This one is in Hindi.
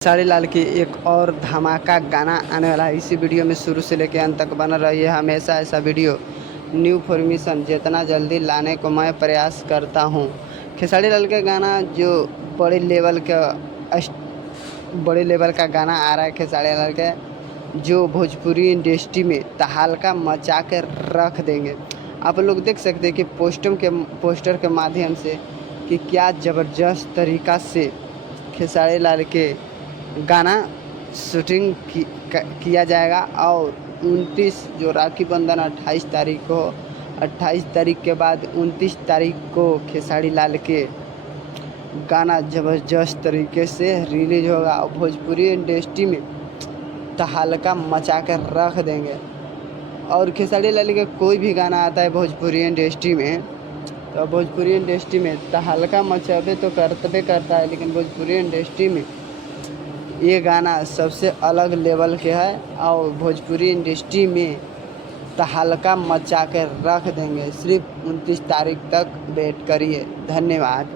खेसारी लाल की एक और धमाका गाना आने वाला है। इसी वीडियो में शुरू से लेकर अंत तक बना रही है। हमेशा ऐसा वीडियो न्यू फॉर्मेशन जितना जल्दी लाने को मैं प्रयास करता हूँ। खेसारी लाल का गाना जो बड़े लेवल का गाना आ रहा है खेसारी लाल का, जो भोजपुरी इंडस्ट्री में तहलका मचा कर रख देंगे। आप लोग देख सकते हैं कि पोस्टर के माध्यम से कि क्या ज़बरदस्त तरीक़ा से खेसारी लाल के गाना शूटिंग किया जाएगा। और 29 जो राखी बंधन 28 तारीख को, 28 तारीख के बाद 29 तारीख को खेसारी लाल के गाना ज़बरदस्त तरीके से रिलीज होगा और भोजपुरी इंडस्ट्री में तहलका मचा कर रख देंगे। और खेसारी लाल का कोई भी गाना आता है भोजपुरी इंडस्ट्री में, तो भोजपुरी इंडस्ट्री में तहलका मचाबे तो करतबे करता है, लेकिन भोजपुरी इंडस्ट्री में ये गाना सबसे अलग लेवल के है और भोजपुरी इंडस्ट्री में तहलका मचा कर रख देंगे। सिर्फ 29 तारीख तक वेट करिए। धन्यवाद।